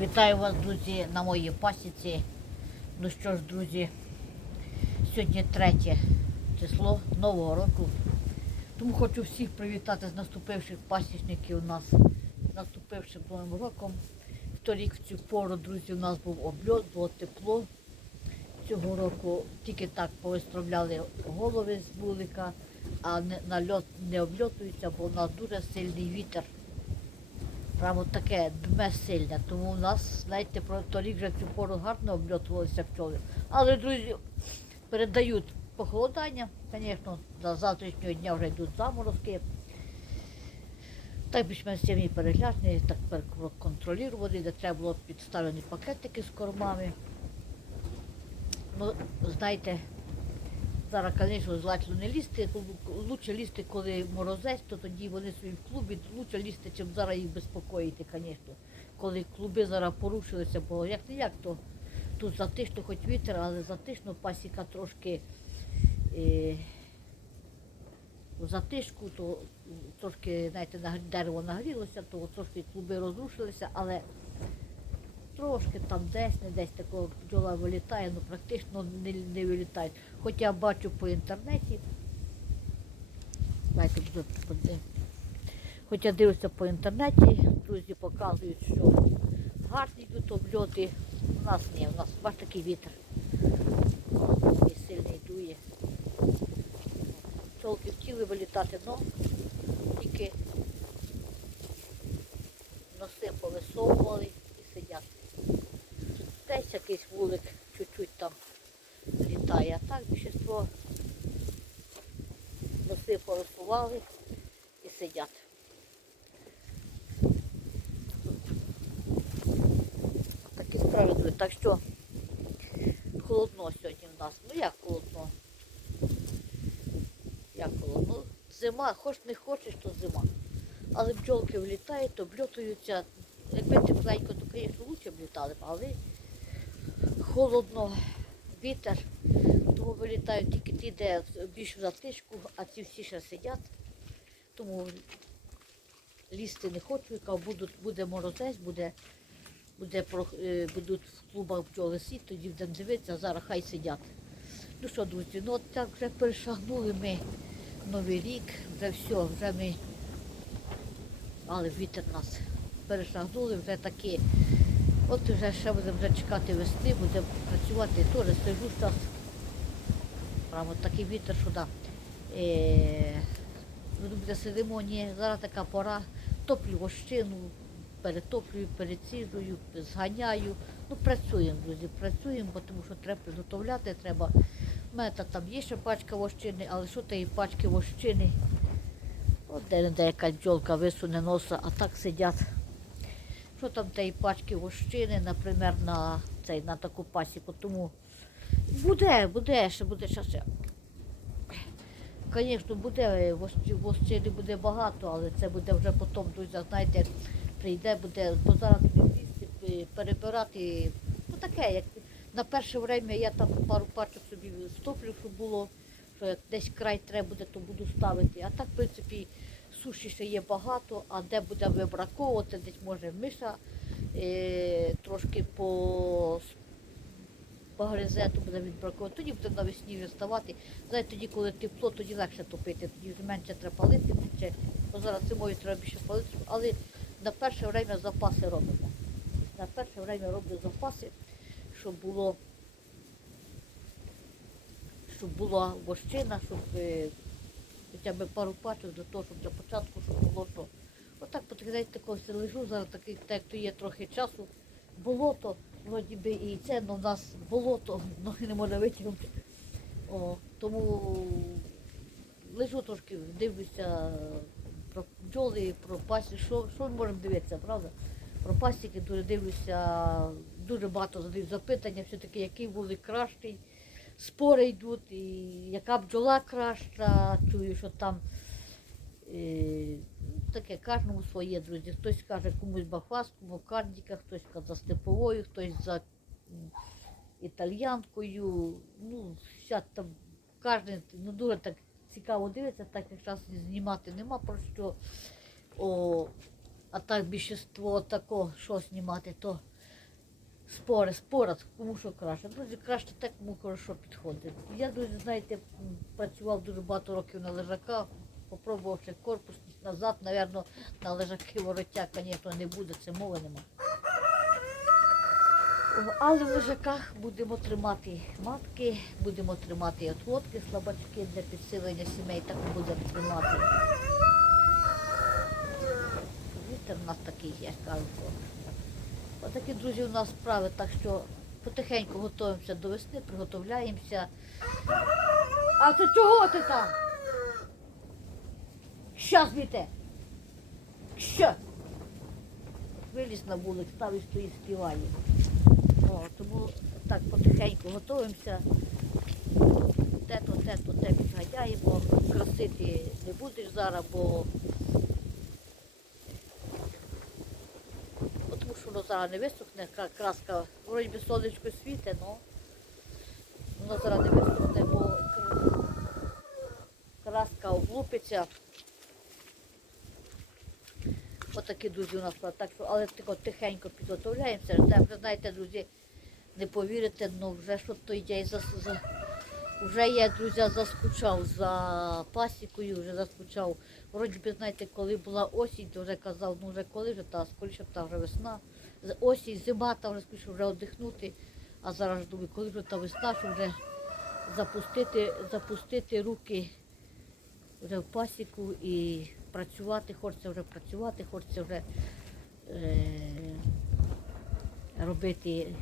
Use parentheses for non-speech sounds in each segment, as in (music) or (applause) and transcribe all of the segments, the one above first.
Вітаю вас, друзі, на моїй пасіці. Ну що ж, друзі, сьогодні третє число Нового року. Тому хочу всіх привітати з наступивших пасічників у нас, з наступившим Новим роком. Торік в цю пору, друзі, у нас був обльот, було тепло. Цього року тільки так повистромляли голови з вулика, а не, на льот не обльотуються, бо у нас дуже сильний вітер. Прямо таке дме. Тому у нас, знаєте, про торік вже цю пору гарно обльотувалися пчоли. Але, друзі, передають похолодання, звісно, до завтрашнього дня вже йдуть заморозки. Так більш-менш сім'ї перегляжені, так контролювали, де треба було підставлені пакетики з кормами. Ну, знаєте, зараз, звісно, злачно не лізти, лучше лізти, коли морозець, то тоді вони собі в клубі, лучше лізти, чим зараз їх безпокоїти, звісно. Коли клуби зараз порушилися, бо як не як, то тут затишно, хоч вітер, але затишно пасіка трошки е, затишку, то трошки, знаєте, дерево нагрілося, то трошки клуби розрушилися, але трошки там десь, не десь такого бджола вилітає, ну практично не, не вилітають. Хоч я бачу по інтернеті. Подивитися. Хоч я дивлюся по інтернеті, друзі показують, що гарні йдуть обльоти. У нас ні, у нас бач такий вітер. Такий сильний дує. Пчолки хотіли вилітати, але тільки носи повисовували і сидять. Десь якийсь вулик чуть-чуть там літає, а так більшість носи повисували і сидять. Такі справи друзі. Так що холодно сьогодні в нас. Ну як холодно? Як холодно? Зима, хоч не хочеш, то зима. Але бджолки влітають, обльотуються. Якби тепленько, то, звісно, лучше б літали, але холодно, вітер, тому вилітають тільки ті, де більш в затишку, а ці всі ще сидять. Тому лізти не хочу, яка буде морозець, буде, буде, е, будуть в клубах бджоли сіти, тоді будемо дивитися, а зараз хай сидять. Ну що, друзі, ну от так вже перешагнули ми Новий рік, вже все, вже ми, але вітер нас перешагнули, вже такі. От вже ще будемо вже чекати весни, будемо працювати. Теж сижу зараз. Прямо такий вітер, да. Е, ви думаєте, сидимо, ні, зараз така пора. Топлю вощину, перетоплюю, переціжую, зганяю. Ну, працюємо, друзі, працюємо, тому що треба підготовляти, треба. У мене та там є ще пачка вощини, але що тієї пачки вощини? От де де якась бджолка висуне носа, а так сидять. Що там тієї пачки вощини, наприклад, на, цей, на таку пасіку. Тому буде, буде, ще буде час. Звісно, буде, вощини буде багато, але це буде вже потім, друзі, знаєте, прийде, буде, бо зараз перебирати, ну таке, як на перше время я там пару пачок собі стоплю, щоб було, що як десь край треба буде, то буду ставити. А так, в принципі, суші ще є багато, а де буде вибраковувати, десь може миша е, трошки по по гризету буде відбраковувати, тоді буде навесні вже ставати. Знаєте, тоді, коли тепло, тоді легше топити, тоді вже менше треба палити, чи, бо зараз зимою треба більше палити, але на перше время запаси робимо. На перше время роблю запаси, щоб було, щоб була вощина, щоб е, хоча б пару пачок до того, щоб для початку, щоб було що. Отак потихеньку такого лежу, зараз такий, так то є трохи часу, болото, вроді би і це, але в нас болото, (laughs) ноги не можна витягнути. О, тому лежу трошки, дивлюся про бджоли, про пасі, що, що ми можемо дивитися, правда? Про пасіки дуже дивлюся, дуже багато задають запитання, все-таки який були кращий. Спори йдуть, і яка бджола краща, чую, що там е, ну, таке кожному своє, друзі. Хтось каже комусь бахвас, кардіка, хтось за степовою, хтось за італьянкою. Ну, вся там кожен, ну дуже так цікаво дивиться, так як час знімати нема про що. О, а так більшість такого, що знімати, то спори, спорад, кому що краще. Друзі, краще так, кому хорошо підходить. Я, друзі, знаєте, працював дуже багато років на лежаках, попробував ще корпус назад, напевно, на лежаки воротя, звісно, не буде, це мови нема. Але в лежаках будемо тримати матки, будемо тримати отводки, слабачки для підсилення сімей, так будемо тримати. Вітер у нас такий, я ж кажу. що Отакі, друзі, у нас справи, так що потихеньку готуємося до весни, приготовляємося. А то чого ти там? Що звідти? Що? Виліз на вулик, став і стоїть, співає. О, тому так потихеньку готуємося. Те то, те то, те підганяємо. Красити не будеш зараз, бо Бо тому що воно зараз не висохне, краска, вроді сонечко світе, але воно зараз не висохне, бо краска облупиться. Отакі, друзі, у нас так але тако тихенько підготовляємося. Вже знаєте, друзі, не повірите, ну вже що то йде за вже я, друзі, заскучав за пасікою, вже заскучав. Вроді би, знаєте, коли була осінь, то вже казав, ну вже коли вже та, скоріше б та вже весна. Осінь, зима, та вже скоріше вже віддихнути. А зараз думаю, коли вже та весна, щоб вже запустити, запустити руки вже в пасіку і працювати, хочеться вже працювати, хочеться вже е, робити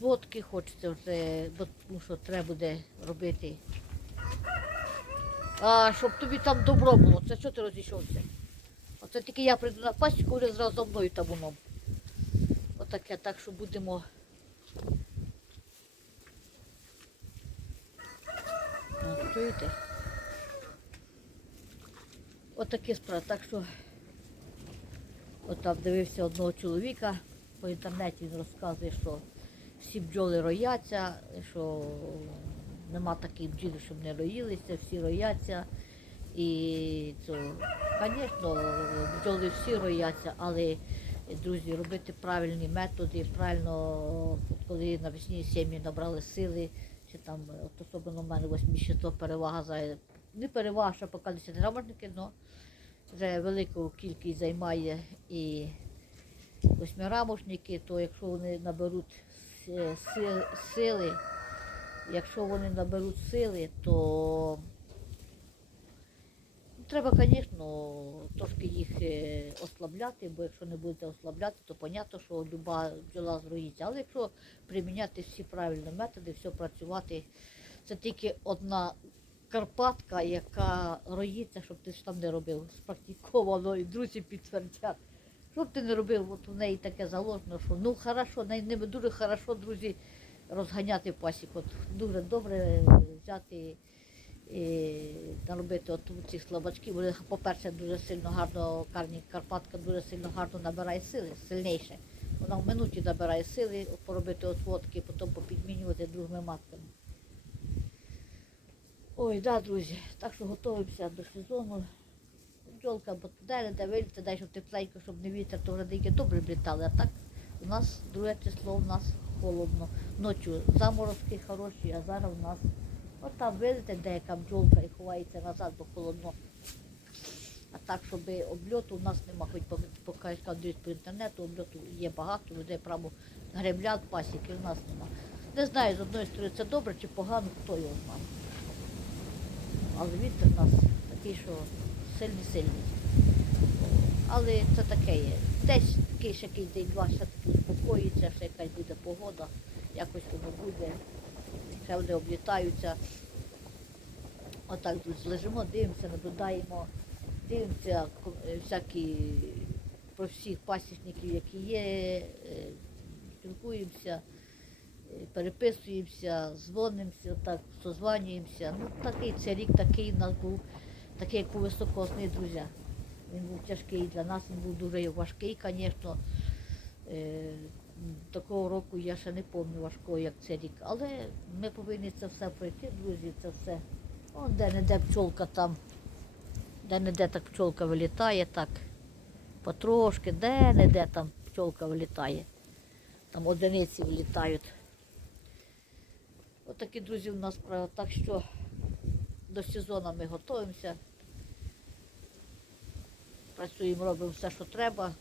водки, хочеться вже, бо тому що треба буде робити. А щоб тобі там добро було, це що ти розійшовся? Оце тільки я прийду на пасіку, вже зразу за мною табуном. Отаке, так що будемо. О, Чуєте? Отакі справи. Так що от там дивився одного чоловіка по інтернеті, він розказує, що всі бджоли рояться, що нема таких бджіл, щоб не роїлися, всі рояться. І то, звісно, бджоли всі рояться, але, друзі, робити правильні методи, правильно, коли навесні сім'ї набрали сили, чи там, от особливо в мене восьмічство перевага за не перевага, що поки десятираможники, але вже велику кількість займає і восьмирамошники, то якщо вони наберуть сили, якщо вони наберуть сили, то треба, звісно, трошки їх е, ослабляти, бо якщо не будете ослабляти, то зрозуміло, що люба бджола зроїться. Але якщо приміняти всі правильні методи, все працювати, це тільки одна Карпатка, яка роїться, щоб ти ж там не робив. Спрактиковано і друзі підтвердять. Б ти не робив, от у неї таке заложено, що ну хорошо, ними дуже хорошо, друзі, розганяти пасік. От дуже добре взяти і наробити от ці слабачки. Вони, по-перше, дуже сильно гарно, карні Карпатка дуже сильно гарно набирає сили, сильніше. Вона в минуті набирає сили, поробити отводки, потім попідмінювати другими матками. Ой, да, друзі, так що готуємося до сезону. Бджолка, бо де де виліте, дай щоб тепленько, щоб не вітер, то деякі добре влітали. А так у нас друге число, у нас холодно. Ночі заморозки хороші, а зараз у нас от там виліте деяка бджолка і ховається назад, бо холодно. А так, щоб обльоту у нас нема, хоч по- поки я по інтернету, обльоту є багато, людей право гремлять пасіки, у нас нема. Не знаю, з одної сторони це добре чи погано, хто його знає. Але вітер у нас такий, що сильний. Але це таке є. Десь ще якийсь день-два ще таки успокоїться, ще якась буде погода, якось воно буде, ще вони облітаються. Отак тут лежимо, дивимося, наблюдаємо, дивимося е, всякі про всіх пасічників, які є, е, спілкуємося, е, переписуємося, дзвонимося, так, созванюємося. Ну, такий це рік такий у нас був, такий, як у високосний друзі. Він був тяжкий для нас, він був дуже важкий, звісно. Е, Такого року я ще не пам'ятаю важкого, як цей рік. Але ми повинні це все пройти, друзі, це все. О, де-не-де пчолка там, де-не-де так пчолка вилітає, так потрошки, де-не-де там пчолка вилітає. Там одиниці влітають. Отакі, друзі, у нас. Так що до сезону ми готуємося. Працюємо, робимо все, що треба.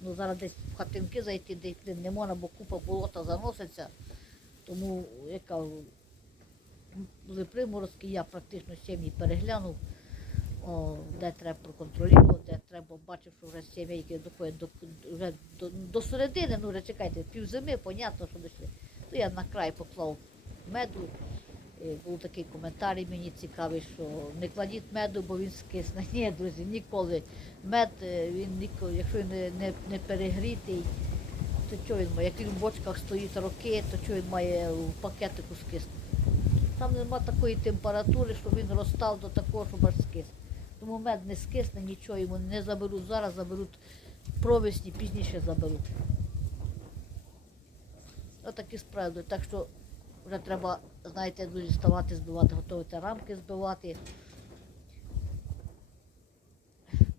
Ну, зараз десь в хатинки зайти, де не можна, бо купа болота заноситься. Тому, я були приморозки, я практично сім'ї переглянув, о, де треба проконтролювати, де треба бачив, що вже сім'ї, які доходять до, вже до, до середини, ну вже чекайте, півзими, понятно, що дійшли. То я на край поклав меду. Був такий коментар мені цікавий, що не кладіть меду, бо він скисне. (laughs) Ні, друзі, ніколи. Мед, е, він ніколи, якщо він не, не, не перегрітий, то що він має? Як він в бочках стоїть роки, то що він має в пакетику скиснути? Там нема такої температури, щоб він розстав до такого, щоб аж скис. Тому мед не скисне, нічого йому не заберуть зараз, заберуть провесні, пізніше заберуть. Отакі справи. Так що вже треба, знаєте, дуже ставати, збивати, готувати рамки збивати.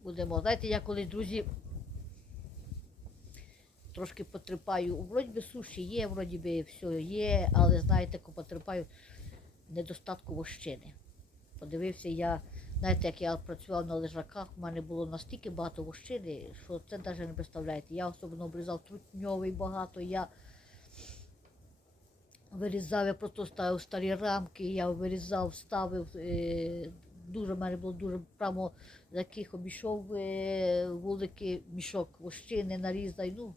Будемо. Знаєте, я колись, друзі, трошки потріпаю. Вроді би суші є, вроді би все є, але знаєте, коли потріпаю недостатку вощини. Подивився я, знаєте, як я працював на лежаках, у мене було настільки багато вощини, що це навіть не представляєте. Я особливо обрізав трутньовий багато, я вирізав, я просто ставив старі рамки, я вирізав, ставив. Е, дуже мене було дуже прямо з яких обійшов е, вулики, мішок вощини нарізай. Ну,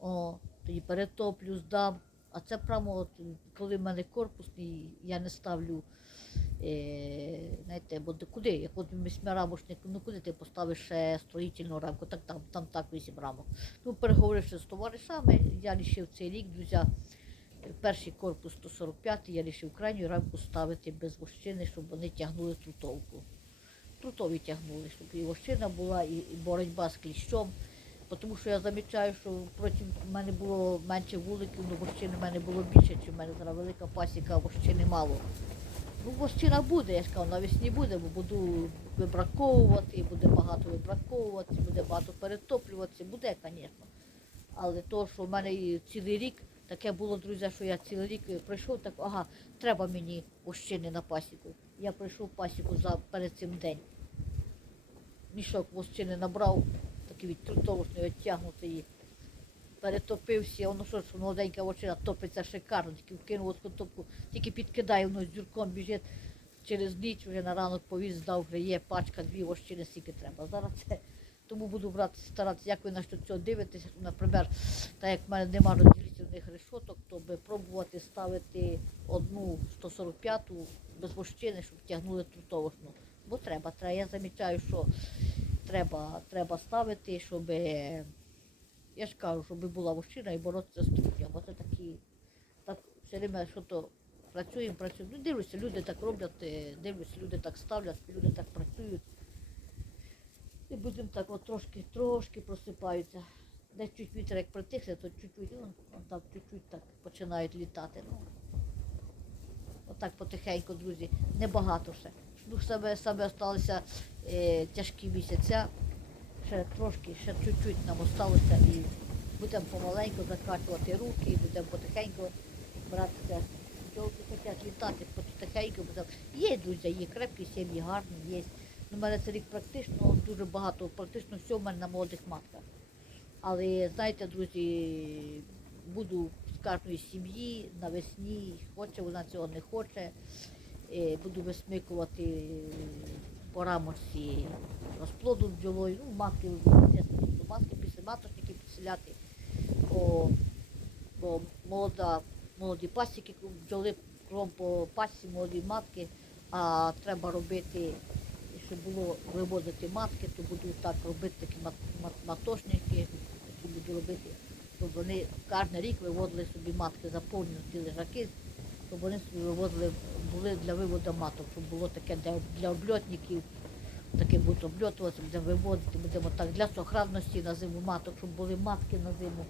о, тоді перетоплю, здам. А це прямо, от, коли в мене корпусний, я не ставлю. Е, знаєте, бо куди? Як от вісьми рамочник, ну куди ти поставиш ще строїтельну рамку, так там, там так вісім рамок. Ну, переговоривши з товаришами, я вирішив цей рік, друзі, перший корпус 145, я вирішив крайню рамку ставити без вощини, щоб вони тягнули трутовку. Трутові тягнули, щоб і вощина була, і, боротьба з кліщом. Тому що я замічаю, що проти мене було менше вуликів, але вощини в мене було більше, чи в мене зараз велика пасіка, вощини мало. Ну, вощина буде, я ж кажу, навесні буде, бо буду вибраковувати, буде багато вибраковуватися, буде багато перетоплюватися, буде, звісно. Але то, що в мене цілий рік таке було, друзі, що я цілий рік е, пройшов, так ага, треба мені вощини на пасіку. Я пройшов пасіку за перед цим день. Мішок вощини набрав, такий від трутовочний відтягнутий. Перетопився, воно що ж молоденька вощина топиться шикарно, тільки вкинув топку, тільки підкидає, воно з дюрком біжить через ніч, вже на ранок повіз здав, вже є пачка, дві вощини, скільки треба. Зараз це тому буду брати, старатися, як ви на що цього дивитеся, наприклад, так як в мене немає нема розділительних решоток, то би пробувати ставити одну 145-ту без вощини, щоб тягнули трутовочну. Бо треба, треба. Я замічаю, що треба, треба ставити, щоб, я ж кажу, щоб була вощина і боротися з трутням. Бо такі, так все время, що то працюємо, працюємо. Ну, дивлюся, люди так роблять, е, дивлюся, люди так ставлять, люди так працюють. І будемо так от трошки, трошки просипаються. Десь чуть вітер як притихне, то чуть-чуть, ну, он там чуть-чуть так починають літати. Ну, отак потихеньку, друзі, небагато ще. Ну, саме, саме залишилися е, тяжкі місяця, ще трошки, ще чуть-чуть нам осталося і будемо помаленьку закачувати руки, і будемо потихеньку братися. Хочуть літати потихеньку. Є, друзі, є крепкі сім'ї, гарні, є. У мене це рік практично дуже багато, практично все в мене на молодих матках. Але знаєте, друзі, буду з кожної сім'ї навесні, хоче вона цього не хоче. Е, Буду висмикувати по рамочці розплоду бджолою, ну, звісно, до матки, після маточники підселяти. Бо, бо молода, молоді пасіки бджоли кром по пасі, молоді матки, а треба робити щоб було вивозити матки, то буду так робити такі мат- мат- матошники, які буду робити, щоб вони кожен рік виводили собі матки, заповнені ті лежаки, щоб вони собі вивозили, були для виводу маток, щоб було таке для, для обльотників, таке будуть обльотуватися, будемо виводити, будемо так для сохранності на зиму маток, щоб були матки на зиму,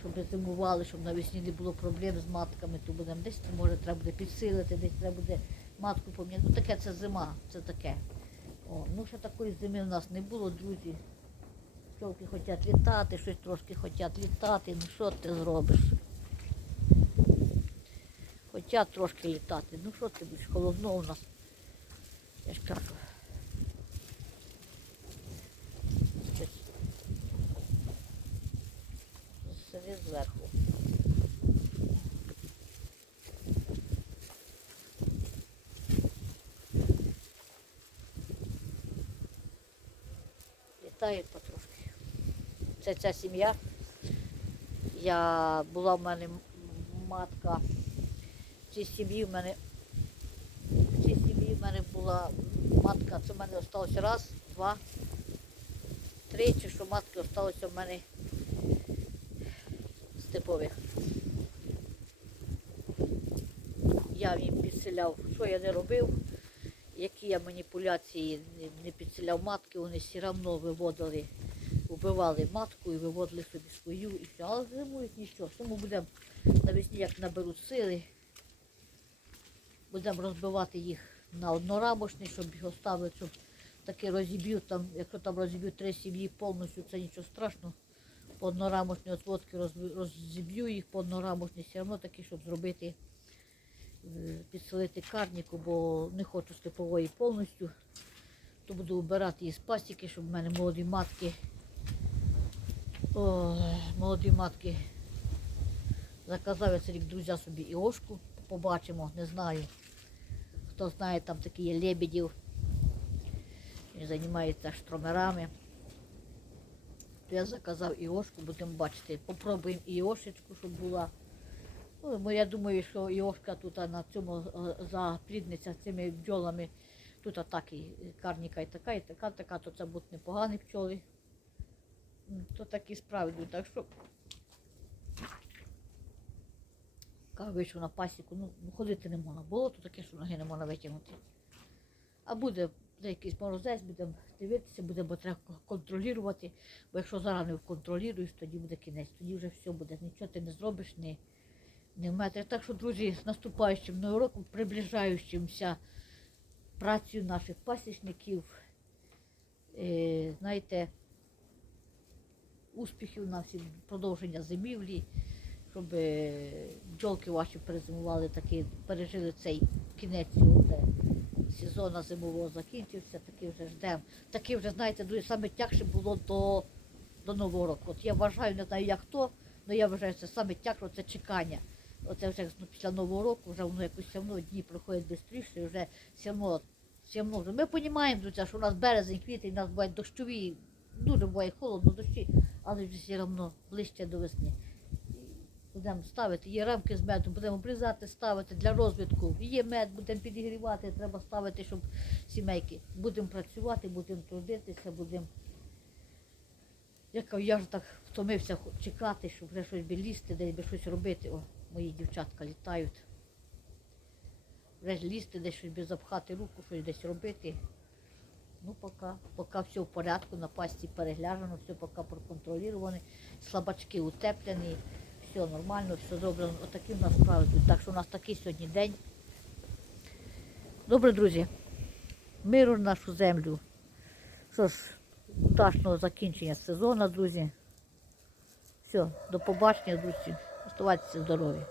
щоб не зимували, щоб навесні не було проблем з матками, то будемо десь може треба буде підсилити, десь треба буде матку поміняти. Ну таке це зима, це таке. О, ну ще такої зими в нас не було, друзі. Пчолки хочуть літати, щось трошки хочуть літати. Ну що ти зробиш? Хочуть трошки літати. Ну що ти будеш? Холодно у нас. Я ж кажу. Щось. Сиди зверху. Літають потрошки. Це ця сім'я. Я була в мене матка. В цій сім'ї в мене в цій сім'ї в мене була матка. Це в мене залишилося раз, два, три, чи що матки залишилося в мене степових. Я їм підселяв, що я не робив, які я маніпуляції не- підселяв матки, вони все одно виводили, вбивали матку і виводили собі свою і все. Але зимують нічого. Тому будемо навесні, як наберуть сили, будемо розбивати їх на однорамочний, щоб їх оставити, щоб таки розіб'ю там, якщо там розіб'ю три сім'ї повністю, це нічого страшного. По однорамочній отводки розіб'ю їх по однорамочній, все одно таки, щоб зробити, підселити карніку, бо не хочу степової повністю. То буду вибирати її з пасіки, щоб в мене молоді матки. О, молоді матки. Заказав я цей рік друзі собі іошку. Побачимо, не знаю. Хто знає, там такі є лебедів. Він займається штромерами. То я заказав іошку, будемо бачити. Попробуємо іошечку, щоб була. Ну, бо я думаю, що іошка тут на цьому е, заплідниця цими бджолами. Тут так і карніка і така, і така, така, то це будуть непогані пчоли. М, То такі справи. Так що вийшов на пасіку, ну ну, ходити не можна. Було то таке, що ноги не можна витягнути. А буде, якийсь морозець, будемо дивитися, буде, бо треба контролювати. Бо якщо зараз не контролюєш, тоді буде кінець, тоді вже все буде. Нічого ти не зробиш, не, не вметриш. Так що, друзі, з наступаючим новим роком, приближаючимся працею наших пасічників, е, знаєте, успіхів на всі продовження зимівлі щоб е, бджолки ваші перезимували, таки пережили цей кінець цього вже сезону зимового закінчився, таки вже ждемо. Таки вже, знаєте, дуже саме тягше було до, до Нового року. От я вважаю, не знаю як хто, але я вважаю, це саме тягше це чекання. Оце вже ну, після Нового року, вже воно якось все одно дні проходять швидше, вже все одно, все одно. Ми розуміємо, що у нас березень, квітень, у нас бувають дощові, дуже буває холодно, дощі, але вже все одно ближче до весни. Будемо ставити, є рамки з медом, будемо обрізати, ставити для розвитку. Є мед, будемо підігрівати, треба ставити, щоб сімейки. Будемо працювати, будемо трудитися, будемо. Я ж так втомився чекати, щоб вже щось лізти, десь би щось робити. О, мої дівчатка літають. Вже лізти, десь щось би запхати руку, щось десь робити. Ну, поки, поки все в порядку, на пасті перегляжено, все поки проконтролювано, слабачки утеплені, все нормально, все зроблено. Отакі в нас справи. Так що у нас такий сьогодні день. Добре, друзі. Миру нашу землю. Що ж, удачного закінчення сезону, друзі. Все, до побачення, друзі. Оставайтеся здорові.